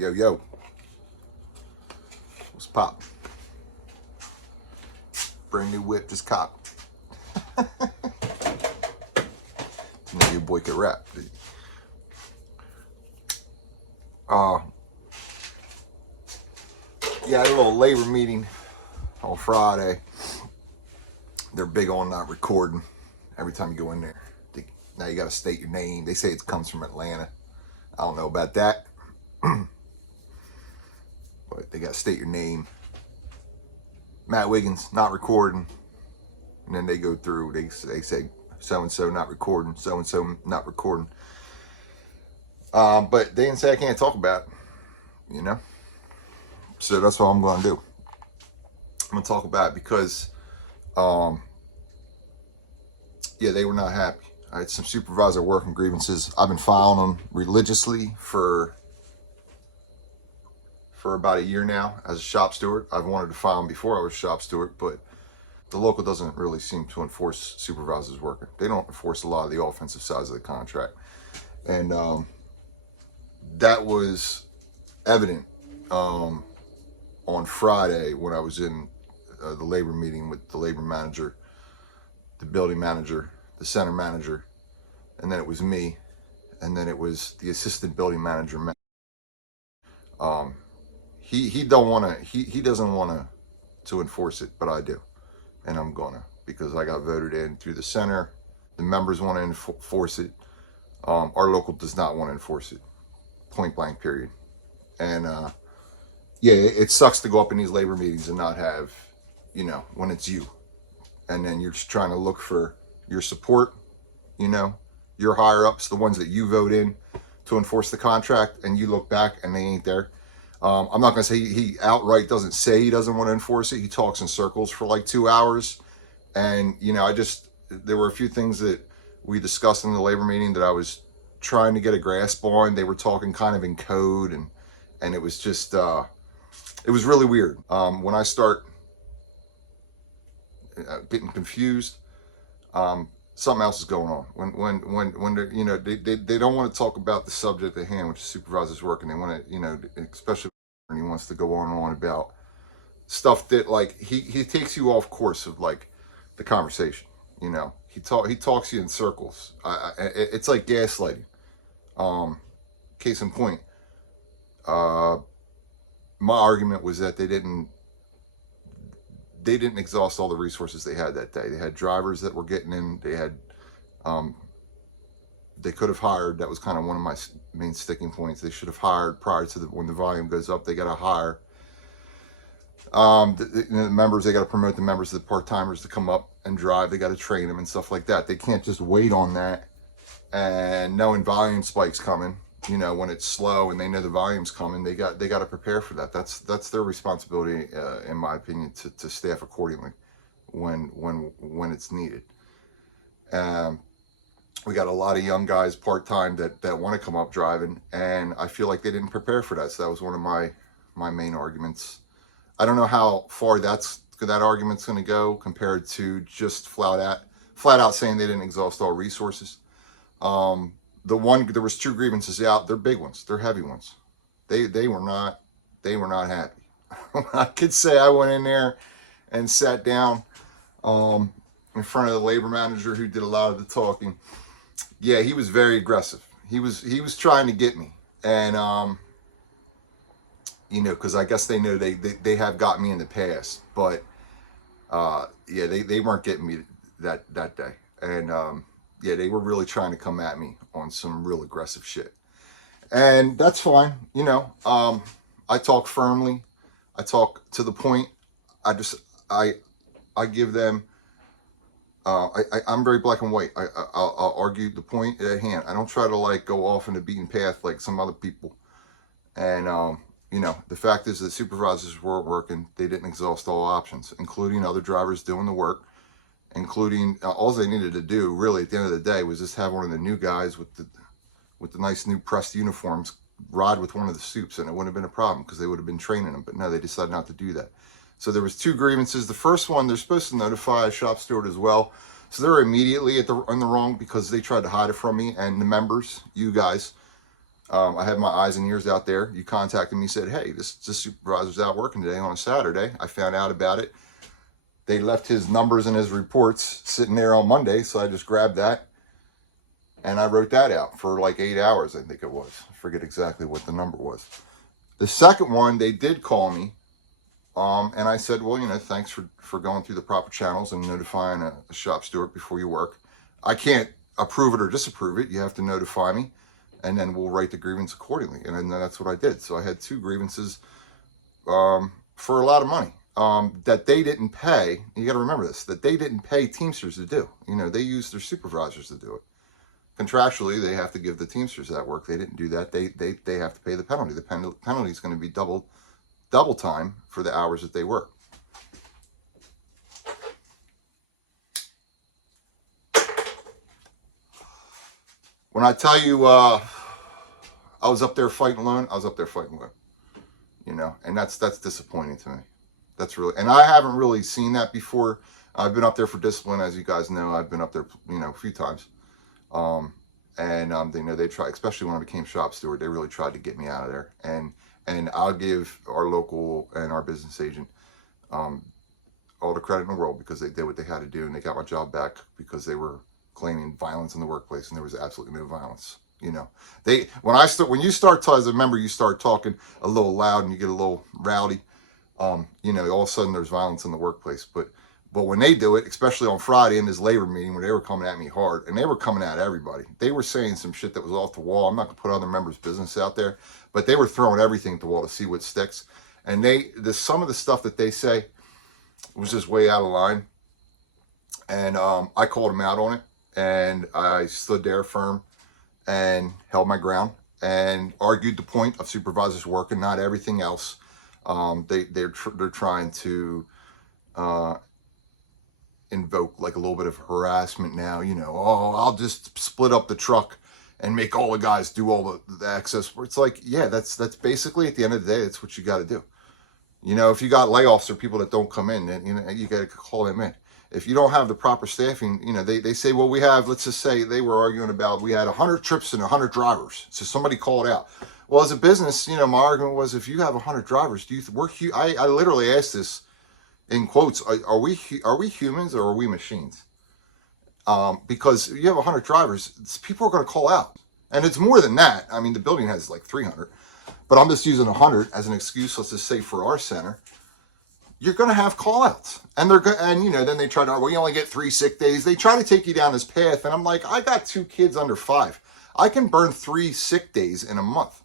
Yo, yo. What's pop? Brand new whip just copped. Now your boy could rap. Yeah, I had a little labor meeting on Friday. They're big on not recording every time you go in there. Now you got to state your name. They say it comes from Atlanta. I don't know about that. But they got to state your name. Matt Wiggins, not recording. And then they go through, they say so-and-so not recording, so-and-so not recording. But they didn't say I can't talk about it, you know? So that's what I'm going to do. I'm going to talk about it because, yeah, they were not happy. I had some supervisor working grievances. I've been filing them religiously for about a year now as a shop steward. I've wanted to file them before I was a shop steward, but the local doesn't really seem to enforce supervisors working. They don't enforce a lot of the offensive sides of the contract. And that was evident on Friday when I was in the labor meeting with the labor manager, the building manager, the center manager, and then it was me, and then it was the assistant building manager. He doesn't want to enforce it, but I do, and I'm gonna, because I got voted in through the center. The members want to enforce it. Our local does not want to enforce it. Point blank, period. And yeah, it sucks to go up in these labor meetings and not have, you know, when it's you, and then you're just trying to look for your support, you know, your higher ups, the ones that you vote in to enforce the contract, and you look back and they ain't there. I'm not going to say he outright doesn't say he doesn't want to enforce it. He talks in circles for like 2 hours. And, you know, there were a few things that we discussed in the labor meeting that I was trying to get a grasp on. They were talking kind of in code, and it was just, it was really weird. When I start getting confused, something else is going on. When they're, you know, they don't want to talk about the subject at hand, which is supervisors working. They want to, you know, especially when he wants to go on and on about stuff that, like, he takes you off course of, like, the conversation. You know, he talks you in circles. It's like gaslighting. Case in point, my argument was that they didn't exhaust all the resources they had that day. They had drivers that were getting in. They had, they could have hired. That was kind of one of my main sticking points. They should have hired prior to when the volume goes up. They got to hire. The members, they got to promote the members, the part-timers to come up and drive. They got to train them and stuff like that. They can't just wait on that. And knowing volume spikes coming, you know, when it's slow and they know the volume's coming, they got to prepare for that. That's their responsibility, in my opinion, to staff accordingly when it's needed. We got a lot of young guys part-time that want to come up driving, and I feel like they didn't prepare for that. So that was one of my main arguments. I don't know how far that argument's going to go compared to just flat out saying they didn't exhaust all resources. There was 2 grievances out. They're big ones. They're heavy ones. They were not happy. I could say I went in there and sat down in front of the labor manager who did a lot of the talking. Yeah, he was very aggressive. He was trying to get me, and you know, because I guess they know they have got me in the past, but yeah, they weren't getting me that day, and yeah, they were really trying to come at me on some real aggressive shit, and that's fine. You know, I talk firmly, I talk to the point. I give them. I'm very black and white. I'll argue the point at hand. I don't try to, like, go off in the beaten path like some other people. And you know, the fact is that supervisors were working. They didn't exhaust all options, including other drivers doing the work, including all they needed to do really at the end of the day was just have one of the new guys with the nice new pressed uniforms ride with one of the soups, and it wouldn't have been a problem because they would have been training them. But no, they decided not to do that. So there was 2 grievances. The first one, they're supposed to notify a shop steward as well. So they're immediately in the wrong because they tried to hide it from me and the members, you guys. I had my eyes and ears out there. You contacted me, said, hey, this supervisor's out working today on a Saturday. I found out about it. They left his numbers and his reports sitting there on Monday, so I just grabbed that and I wrote that out for like 8 hours, I think it was. I forget exactly what the number was. The second one, they did call me, and I said, well, thanks for going through the proper channels and notifying a shop steward before you work. I can't approve it or disapprove it. You have to notify me, and then we'll write the grievance accordingly. And then that's what I did. So I had 2 grievances for a lot of money that they didn't pay. You got to remember this, that they didn't pay Teamsters to do. They used their supervisors to do it. Contractually, they have to give the Teamsters that work. They didn't do that. They have to pay the penalty. The penalty is going to be double time for the hours that they work. When I tell you I was up there fighting alone, I was up there fighting alone. And that's disappointing to me. That's really, and I haven't really seen that before. I've been up there for discipline, as you guys know. I've been up there, a few times. They try, especially when I became shop steward, they really tried to get me out of there. And I'll give our local and our business agent all the credit in the world, because they did what they had to do, and they got my job back because they were claiming violence in the workplace, and there was absolutely no violence. When you start as a member, you start talking a little loud and you get a little rowdy. All of a sudden there's violence in the workplace. But when they do it, especially on Friday in this labor meeting, where they were coming at me hard, and they were coming at everybody. They were saying some shit that was off the wall. I'm not gonna put other members' business out there, but they were throwing everything at the wall to see what sticks. And some of the stuff that they say was just way out of line. And I called them out on it, and I stood there firm and held my ground and argued the point of supervisors work and not everything else. They're trying to invoke like a little bit of harassment now. I'll just split up the truck and make all the guys do all the access. It's like, yeah, that's basically, at the end of the day, that's what you got to do. If you got layoffs or people that don't come in, then you got to call them in. If you don't have the proper staffing, they say, well, we have, let's just say they were arguing about, we had 100 trips and 100 drivers. So somebody called out. Well, as a business, my argument was, if you have 100 drivers, I literally asked this in quotes, are we humans or are we machines? Because you have 100 drivers, people are going to call out. And it's more than that. I mean, the building has like 300, but I'm just using 100 as an excuse, let's just say, for our center. You're going to have call outs, and then they try to, well, you only get 3 sick days. They try to take you down this path. And I'm like, I got 2 kids under 5. I can burn 3 sick days in a month.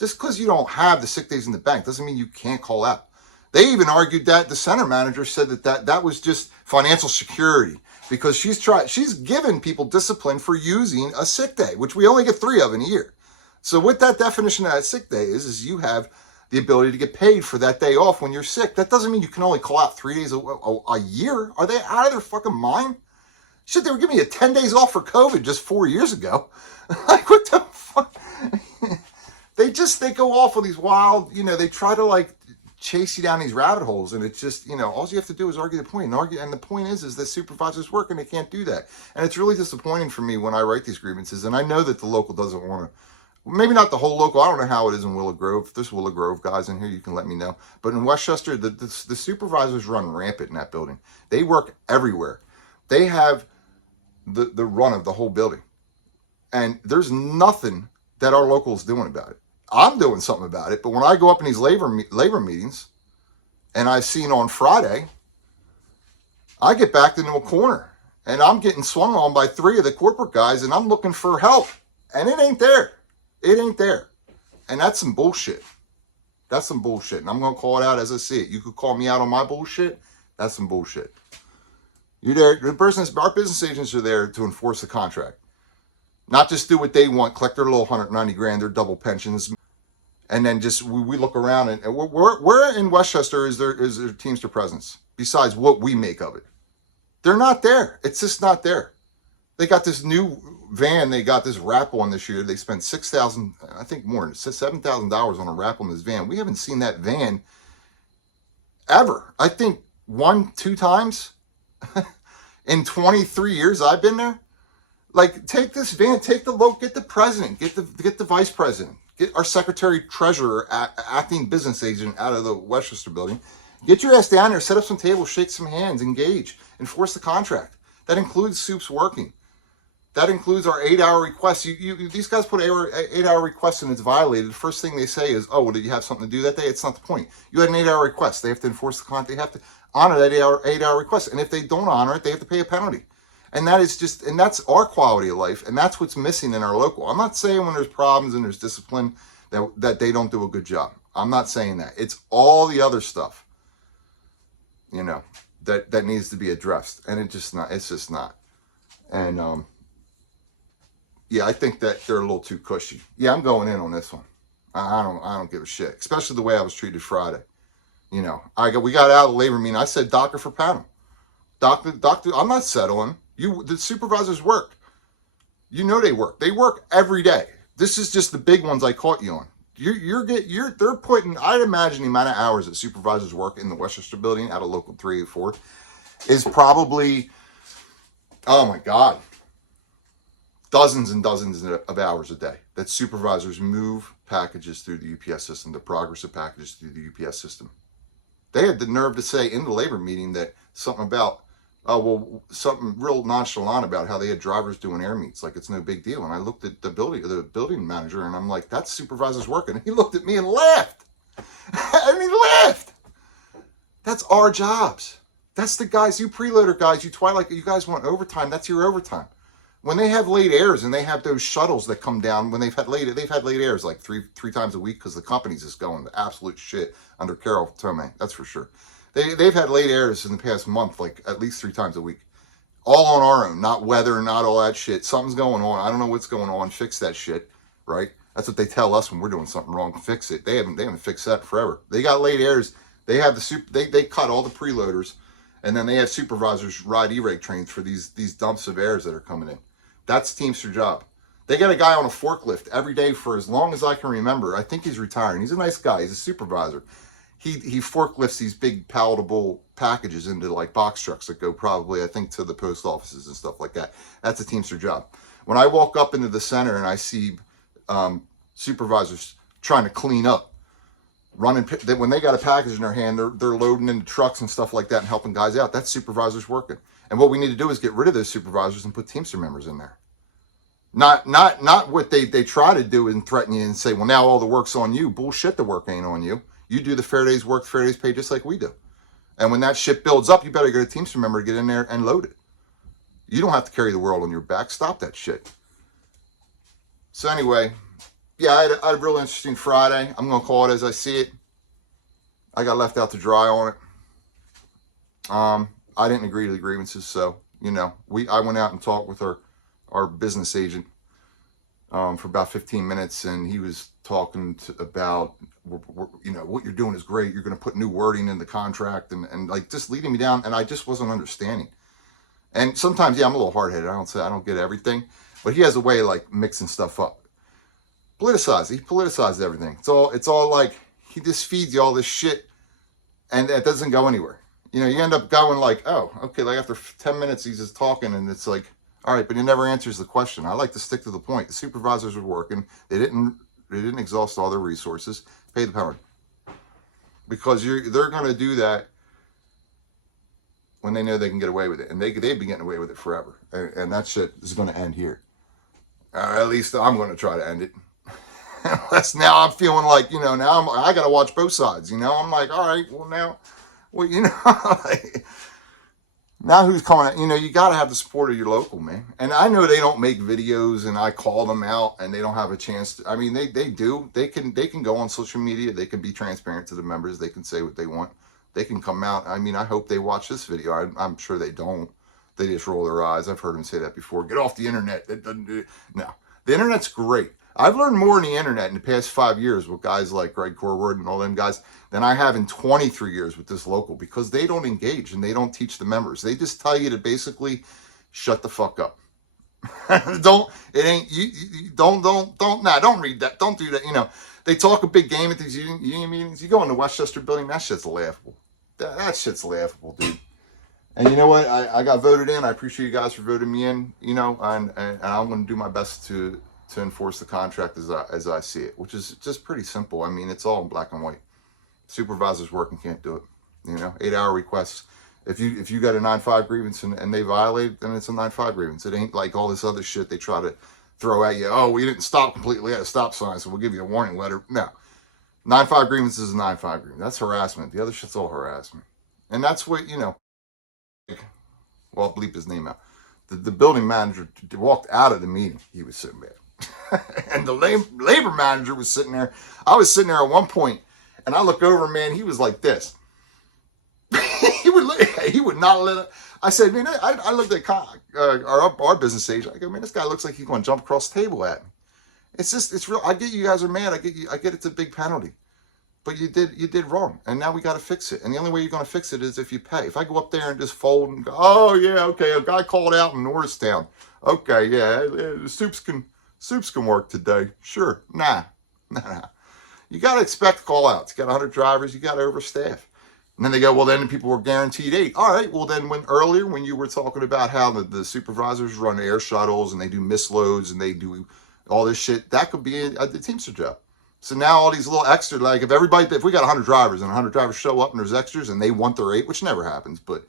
Just because you don't have the sick days in the bank doesn't mean you can't call out. They even argued that the center manager said that was just financial security, because she's given people discipline for using a sick day, which we only get 3 of in a year. So what that definition of that sick day is you have the ability to get paid for that day off when you're sick. That doesn't mean you can only call out 3 days a year. Are they out of their fucking mind? Shit, they were giving me 10 days off for COVID just 4 years ago. Like, what the fuck? They go off on these wild, they try to like chase you down these rabbit holes, and it's just, all you have to do is argue the point, and the point is that supervisors work, and they can't do that. And it's really disappointing for me when I write these grievances, and I know that the local doesn't want to. Maybe not the whole local. I don't know how it is in Willow Grove. If there's Willow Grove guys in here, you can let me know. But in Westchester, the supervisors run rampant in that building. They work everywhere. They have the run of the whole building. And there's nothing that our local is doing about it. I'm doing something about it. But when I go up in these labor meetings, and I've seen on Friday, I get backed into a corner. And I'm getting swung on by 3 of the corporate guys, and I'm looking for help. And it ain't there. It ain't there. And that's some bullshit. That's some bullshit. And I'm going to call it out as I see it. You could call me out on my bullshit. That's some bullshit. You're there. Our business agents are there to enforce the contract. Not just do what they want, collect their little 190 grand, their double pensions. And then just, we look around, and where in Westchester is there Teamster presence besides what we make of it? They're not there. It's just not there. They got this new van. They got this wrap on this year. They spent $6,000, I think more, $7,000 on a wrap on this van. We haven't seen that van ever. I think 1-2 times in 23 years I've been there. Like, take this van, take the local, get the president, get the vice president, Get our secretary treasurer, acting business agent out of the Westchester building. Get your ass down there, set up some tables, shake some hands, engage, enforce the contract. That includes soups working. That includes our 8-hour requests. These guys put 8-hour requests and it's violated. The first thing they say is, oh, well, did you have something to do that day? It's not the point. You had an 8-hour request. They have to enforce the contract. They have to honor that 8-hour request. And if they don't honor it, they have to pay a penalty. And that's our quality of life. And that's what's missing in our local. I'm not saying when there's problems and there's discipline that they don't do a good job. I'm not saying that. It's all the other stuff, that needs to be addressed. And it's just not. And, yeah, I think that they're a little too cushy. Yeah, I'm going in on this one. I don't give a shit, especially the way I was treated Friday. We got out of the labor meeting. I said, doctor for panel. Doctor, I'm not settling. The supervisors work. They work. They work every day. This is just the big ones I caught you on. They're putting, I'd imagine the amount of hours that supervisors work in the Westchester building out of local 384 is probably, oh my God, dozens and dozens of hours a day that supervisors move packages through the UPS system, the progress of packages through the UPS system. They had the nerve to say in the labor meeting that something something real nonchalant about how they had drivers doing air meets, like it's no big deal. And I looked at the building manager, and I'm like, that's supervisor's working. And he looked at me and laughed. That's our jobs. That's the guys, you preloader guys, you Twilight, you guys want overtime. That's your overtime. When they have late airs and they have those shuttles that come down, when they've had late airs like three times a week because the company's just going to absolute shit under Carol Tomei, that's for sure. They've had late airs in the past month, like at least 3 times a week. All on our own, not weather, not all that shit. Something's going on. I don't know what's going on. Fix that shit, right? That's what they tell us when we're doing something wrong. Fix it. They haven't fixed that forever. They got late airs. They have they cut all the preloaders, and then they have supervisors ride E-reg trains for these dumps of airs that are coming in. That's Teamster job. They got a guy on a forklift every day for as long as I can remember. I think he's retiring. He's a nice guy. He's a supervisor. He forklifts these big palatable packages into like box trucks that go probably, I think, to the post offices and stuff like that. That's a Teamster job. When I walk up into the center and I see supervisors trying to clean up, when they got a package in their hand, they're loading into trucks and stuff like that and helping guys out. That's supervisors working. And what we need to do is get rid of those supervisors and put Teamster members in there. Not what they try to do and threaten you and say, well, now all the work's on you. Bullshit, the work ain't on you. You do the fair day's work, fair day's pay, just like we do. And when that shit builds up, you better get a Teamster member to get in there and load it. You don't have to carry the world on your back. Stop that shit. So anyway, yeah, I had a real interesting Friday. I'm going to call it as I see it. I got left out to dry on it. I didn't agree to the grievances, so, I went out and talked with our business agent for about 15 minutes, and he was talking about, what you're doing is great. You're going to put new wording in the contract and like just leading me down, and I just wasn't understanding. And sometimes, I'm a little hard-headed. I don't get everything, but he has a way of like mixing stuff up. He politicized everything. It's all like he just feeds you all this shit, and it doesn't go anywhere. You end up going like, oh, okay, like after 10 minutes he's just talking, and it's like, all right, but he never answers the question. I like to stick to the point. The supervisors were working. They didn't exhaust all their resources. Pay the penalty. Because they're going to do that when they know they can get away with it. And they've been getting away with it forever. And that shit is going to end here. At least I'm going to try to end it. Unless now I'm feeling like, now I got to watch both sides. I'm like, all right, well now, now who's coming out? You got to have the support of your local, man. And I know they don't make videos, and I call them out, and they don't have a chance to. They do. They can go on social media. They can be transparent to the members. They can say what they want. They can come out. I hope they watch this video. I'm sure they don't. They just roll their eyes. I've heard them say that before. Get off the internet. That doesn't do it. No. The internet's great. I've learned more on the internet in the past 5 years with guys like Greg Corward and all them guys than I have in 23 years with this local, because they don't engage and they don't teach the members. They just tell you to basically shut the fuck up. Don't read that. Don't do that. They talk a big game at these union meetings. You go in the Westchester building, that shit's laughable. That shit's laughable, dude. And you know what? I got voted in. I appreciate you guys for voting me in, and I'm going to do my best to to enforce the contract as I see it, which is just pretty simple. I mean, it's all in black and white. Supervisors working can't do it. 8-hour requests. If you got a 9-5 grievance and they violate, then it's a 9-5 grievance. It ain't like all this other shit they try to throw at you. Oh, we didn't stop completely at a stop sign, so we'll give you a warning letter. No. 9-5 grievance is a 9-5 grievance. That's harassment. The other shit's all harassment. And that's what, well, I'll bleep his name out. The building manager walked out of the meeting. He was sitting there. And the labor manager was sitting there. I was sitting there at one point, and I look over, man, he was like this. he would not let it. I said, man, I looked at our business agent. I go, man, this guy looks like he's going to jump across the table at me. It's real. I get you guys are mad. I get it's a big penalty, but you did wrong, and now we got to fix it. And the only way you're going to fix it is if you pay. If I go up there and just fold and go, oh yeah, okay, a guy called out in Norristown. Okay, yeah, the soups can work today. Sure, nah. You got to expect call outs. You got 100 drivers. You got to overstaff. And then they go, well, then people were guaranteed 8. All right, well, then when you were talking about how the supervisors run air shuttles and they do misloads and they do all this shit, that could be the Teamster job. So now all these little extra, like if we got 100 drivers and 100 drivers show up and there's extras and they want their 8, which never happens, but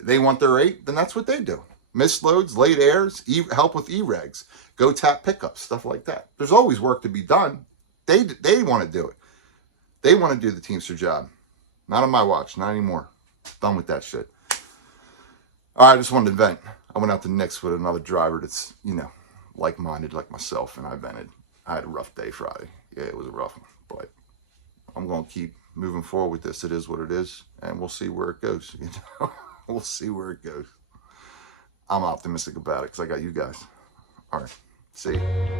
they want their 8, then that's what they do. Misloads, late airs, help with e-regs, go tap pickups, stuff like that. There's always work to be done. They want to do it. They want to do the Teamster job. Not on my watch, not anymore. Done with that shit. All right, I just wanted to vent. I went out to Nick's with another driver that's, like-minded like myself, and I vented. I had a rough day Friday. Yeah, it was a rough one, but I'm going to keep moving forward with this. It is what it is, and we'll see where it goes. We'll see where it goes. I'm optimistic about it because I got you guys. All right, see you.